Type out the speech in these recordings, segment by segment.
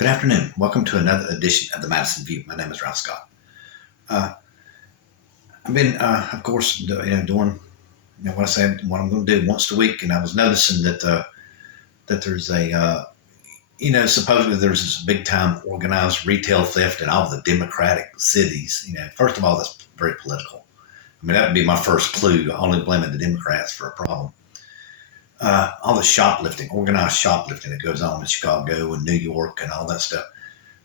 Good afternoon. Welcome to another edition of the Madison View. My name is Ralph Scott. I've been, of course, doing what I say, what I'm going to do once a week, and I was noticing that there's supposedly there's this big time organized retail theft in all the Democratic cities. First of all, that's very political. I mean, that would be my first clue. Only blaming the Democrats for a problem. All the shoplifting, organized shoplifting that goes on in Chicago and New York and all that stuff.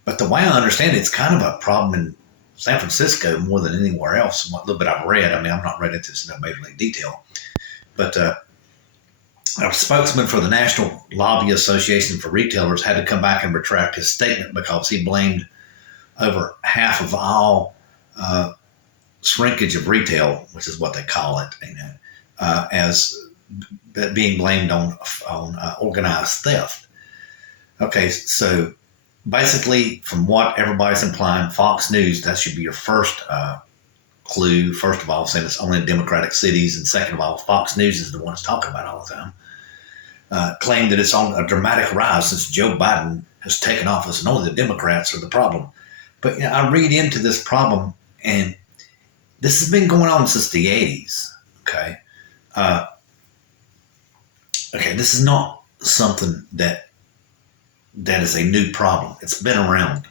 But the way I understand it, it's kind of a problem in San Francisco more than anywhere else. What little bit I've read, I mean, I'm not read into this in no major league detail, but a spokesman for the National Lobby Association for Retailers had to come back and retract his statement because he blamed over half of all shrinkage of retail, which is what they call it, as that being blamed on organized theft. Okay, so basically, from what everybody's implying, Fox News, that should be your first clue. First of all, saying it's only in Democratic cities, and second of all, Fox News is the one that's talking about it all the time. Claimed that it's on a dramatic rise since Joe Biden has taken office, and only the Democrats are the problem. But I read into this problem, and this has been going on since the 80s. Okay, this is not something that is a new problem. It's been around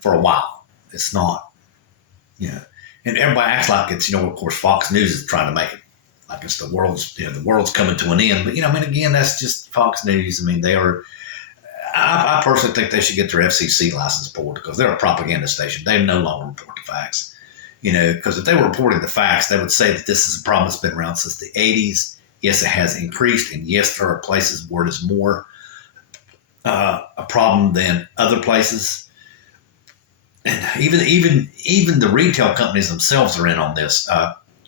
for a while. It's not, and everybody acts like it's, of course, Fox News is trying to make it like it's the world's coming to an end. But, again, that's just Fox News. I mean, I personally think they should get their FCC license pulled because they're a propaganda station. They no longer report the facts, because if they were reporting the facts, they would say that this is a problem that's been around since the 80s. Yes, it has increased, and yes, there are places where it is more a problem than other places. And even the retail companies themselves are in on this.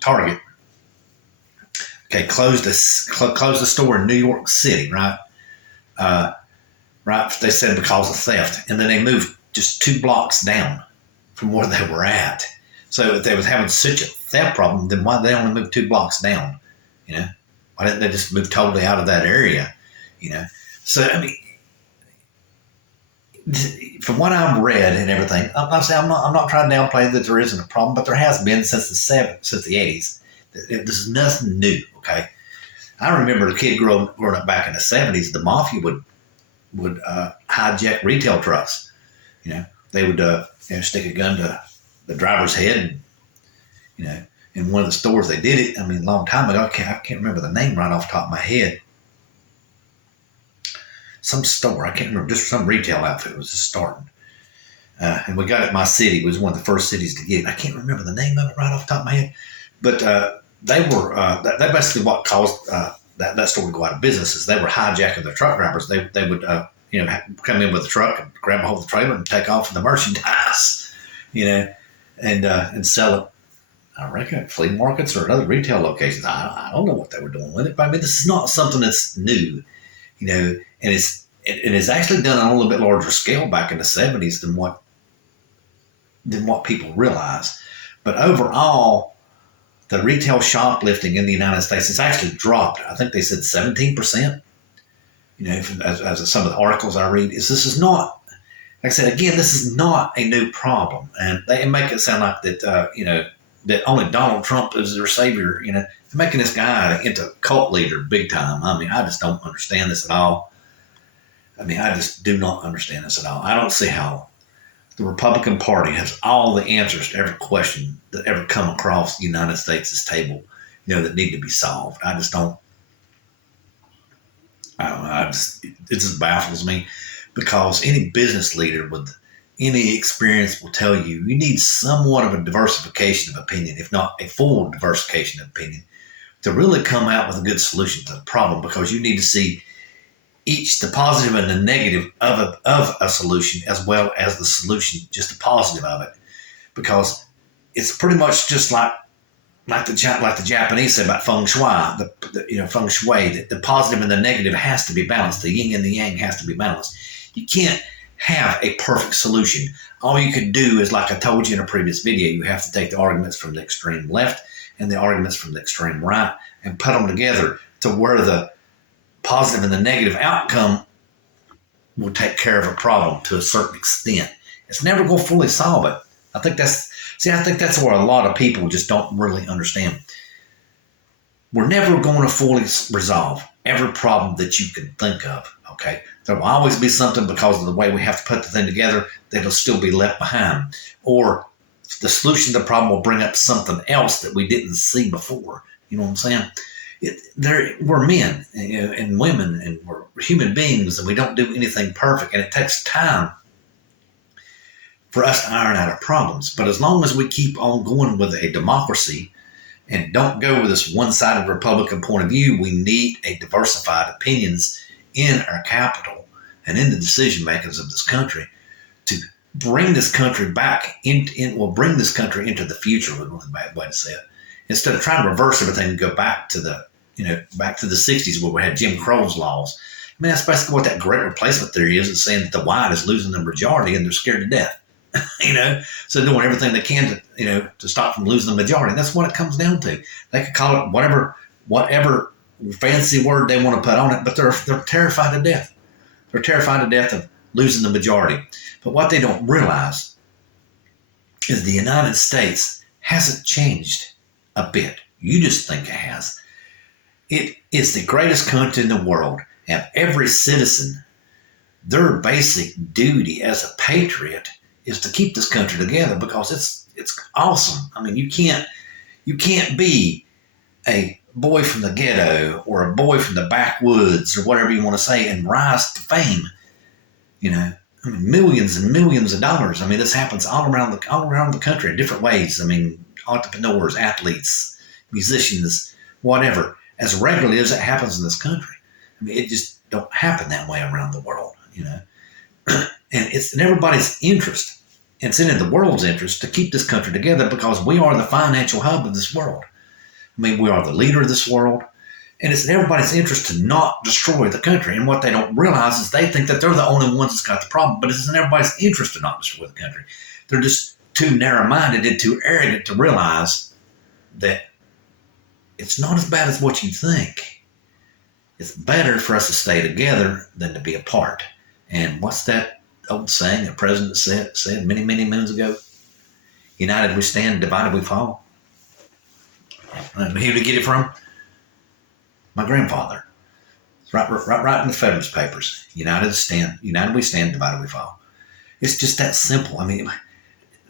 Target, closed the store in New York City, right? Right, they said because of theft, and then they moved just 2 blocks down from where they were at. So if they was having such a theft problem, then why did they only move 2 blocks down? Why didn't they just move totally out of that area? So I mean, from what I've read and everything, I'm not trying to downplay that there isn't a problem, but there has been since the 80s. This is nothing new. Okay, I remember a kid growing up back in the 70s. The mafia would hijack retail trucks. They would stick a gun to the driver's head, and in one of the stores they did it. I mean, a long time ago. I can't remember the name right off the top of my head. Some store, I can't remember, just some retail outfit was just starting. And we got it in my city. It was one of the first cities to get it. I can't remember the name of it right off the top of my head. But they were, that basically what caused that store to go out of business is they were hijacking the truck drivers. They would, come in with the truck and grab a hold of the trailer and take off with the merchandise, and sell it. I reckon at flea markets or other retail locations. I don't know what they were doing with it, but I mean, this is not something that's new, and it's actually done on a little bit larger scale back in the 70s than what people realize. But overall, the retail shoplifting in the United States has actually dropped. I think they said 17%. As some of the articles I read, this is not, like I said, again, this is not a new problem, and they make it sound like that, that only Donald Trump is their savior, making this guy into cult leader big time. I mean, I just don't understand this at all. I mean, I just do not understand this at all. I don't see how the Republican Party has all the answers to every question that ever come across the United States' table, that need to be solved. I just don't. I don't know. It just baffles me because any business leader with any experience will tell you need somewhat of a diversification of opinion, if not a full diversification of opinion, to really come out with a good solution to the problem, because you need to see each the positive and the negative of a solution, as well as the solution, just the positive of it, because it's pretty much just like the Japanese say about feng shui, feng shui, that the positive and the negative has to be balanced. The yin and the yang has to be balanced. You can't have a perfect solution. All you can do is, like I told you in a previous video, you have to take the arguments from the extreme left and the arguments from the extreme right and put them together to where the positive and the negative outcome will take care of a problem to a certain extent. It's never going to fully solve it. I think that's where a lot of people just don't really understand. We're never going to fully resolve every problem that you can think of, okay? There will always be something, because of the way we have to put the thing together, that'll still be left behind. Or the solution to the problem will bring up something else that we didn't see before. You know what I'm saying? We're men and women, and we're human beings, and we don't do anything perfect, and it takes time for us to iron out our problems. But as long as we keep on going with a democracy and don't go with this one-sided Republican point of view, we need a diversified opinions in our capital and in the decision makers of this country to bring this country back bring this country into the future, would be a really bad way to say it. Instead of trying to reverse everything and go back to the 60s where we had Jim Crow's laws. I mean, that's basically what that great replacement theory is. It's saying that the white is losing the majority and they're scared to death. So doing everything they can to stop from losing the majority. That's what it comes down to. They could call it whatever fancy word they want to put on it, but they're terrified to death. They're terrified to death of losing the majority. But what they don't realize is the United States hasn't changed a bit. You just think it has. It is the greatest country in the world, and every citizen, their basic duty as a patriot is to keep this country together, because it's awesome. I mean, you can't be a boy from the ghetto or a boy from the backwoods or whatever you want to say and rise to fame. I mean, millions and millions of dollars. I mean, this happens all around the country in different ways. I mean, entrepreneurs, athletes, musicians, whatever, as regularly as it happens in this country. I mean, it just don't happen that way around the world, And it's in everybody's interest. It's in the world's interest to keep this country together, because we are the financial hub of this world. I mean, we are the leader of this world. And it's in everybody's interest to not destroy the country. And what they don't realize is they think that they're the only ones that's got the problem, but it's in everybody's interest to not destroy the country. They're just too narrow-minded and too arrogant to realize that it's not as bad as what you think. It's better for us to stay together than to be apart. And what's that old saying the president said many, many moons ago? United we stand, divided we fall. Who did he get it from? My grandfather. It's right in the Federalist Papers. United we stand, divided we fall. It's just that simple. I mean,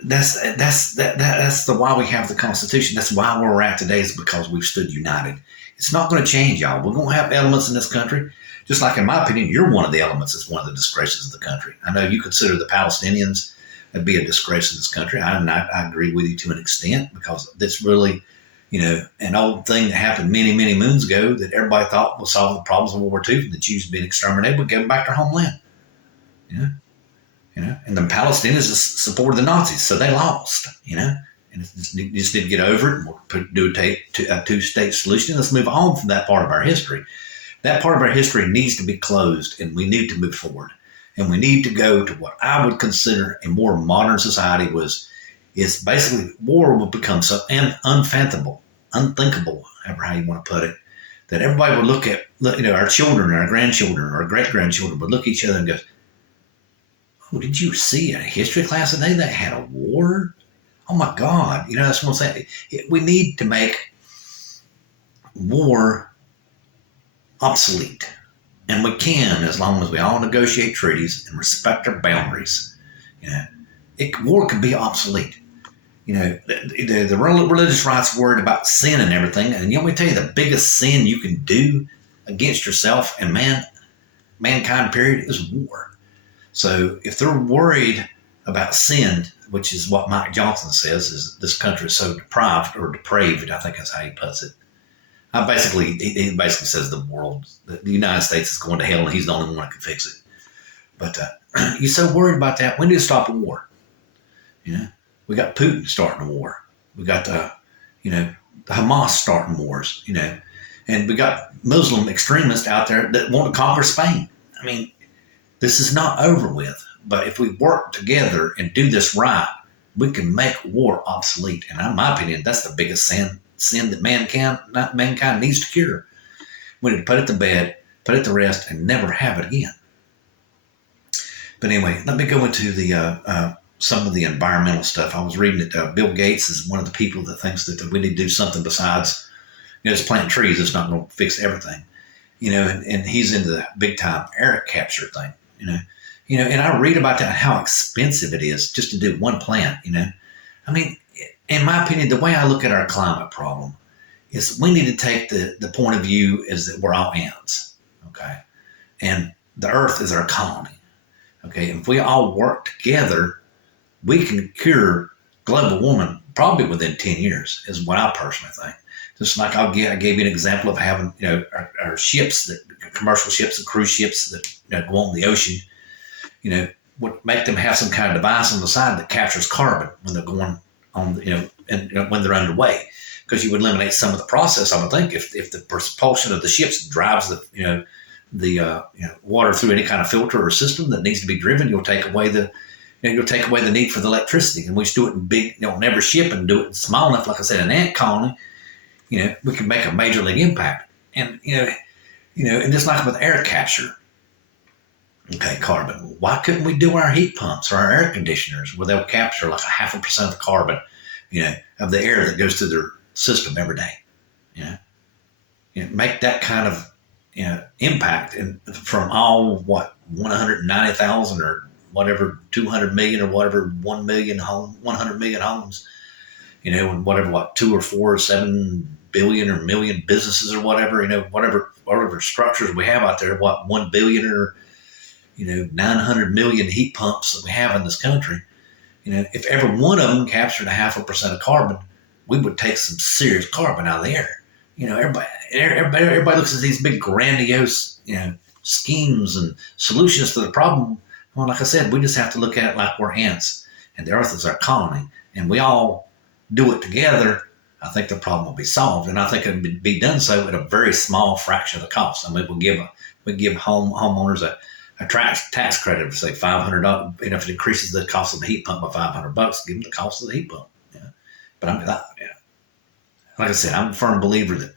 that's the why we have the Constitution. That's why where we're at today, is because we've stood united. It's not going to change, y'all. We're going to have elements in this country. Just like, in my opinion, you're one of the elements that's one of the disgraces of the country. I know you consider the Palestinians to be a disgrace in this country. I agree with you to an extent, because that's really, an old thing that happened many, many moons ago that everybody thought would solve the problems of World War II, the Jews being exterminated, would give them back their homeland. And the Palestinians just supported the Nazis, so they lost, and you just need to get over it and do a two-state solution. Let's move on from that part of our history. That part of our history needs to be closed, and we need to move forward. And we need to go to what I would consider a more modern society is basically war will become so unthinkable, however how you want to put it, that everybody would look at, our children, our grandchildren, our great-grandchildren would look at each other and go, oh, did you see in a history class today that had a war? Oh my God. That's what I'm saying. We need to make war obsolete. And we can, as long as we all negotiate treaties and respect our boundaries. War could be obsolete. The religious right's worried about sin and everything. And let me tell you, the biggest sin you can do against yourself and mankind, period, is war. So if they're worried about sin, which is what Mike Johnson says, is this country is so depraved, I think that's how he puts it. He basically says the United States is going to hell and he's the only one that can fix it. But you're so worried about that. When do you stop a war? We got Putin starting a war. We got the Hamas starting wars, and we got Muslim extremists out there that want to conquer Spain. I mean, this is not over with, but if we work together and do this right, we can make war obsolete. And in my opinion, that's the biggest sin that mankind needs to cure. We need to put it to bed, put it to rest, and never have it again. But anyway, let me go into the some of the environmental stuff. I was reading that Bill Gates is one of the people that thinks that we need to do something besides, just planting trees. It's not going to fix everything, and he's into the big time air capture thing, and I read about that, how expensive it is just to do one plant, I mean, in my opinion, the way I look at our climate problem is we need to take the point of view is that we're all ants, okay? And the earth is our colony, okay? If we all work together, we can cure global warming probably within 10 years, is what I personally think. Just like I gave you an example of having, our ships, that commercial ships and cruise ships that go on the ocean, would make them have some kind of device on the side that captures carbon when they're going on, and when they're underway, because you would eliminate some of the process. I would think if the propulsion of the ships drives the water through any kind of filter or system that needs to be driven, you'll take away the need for the electricity. And we just do it in big, on every ship, and do it small enough, like I said, an ant colony, we can make a major league impact. And, and just like with air capture, okay, carbon. Why couldn't we do our heat pumps or our air conditioners where they'll capture like 0.5% of the carbon, of the air that goes through their system every day? Make that kind of, impact, and from all 190,000 or whatever, 200 million or whatever, 1 million 100 million homes, and whatever, 2 or 4 or 7 billion or million businesses or whatever, whatever structures we have out there, 1 billion or 900 million heat pumps that we have in this country. If every one of them captured 0.5% of carbon, we would take some serious carbon out of the air. Everybody looks at these big grandiose, schemes and solutions to the problem. Well, like I said, we just have to look at it like we're ants, and the earth is our colony, and we all do it together. I think the problem will be solved, and I think it would be done so at a very small fraction of the cost. I mean, we give homeowners a tax credit for say $500. If it increases the cost of the heat pump by $500, give them the cost of the heat pump. But like I said, I'm a firm believer that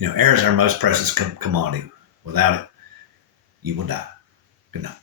air is our most precious commodity. Without it, you will die. Good night.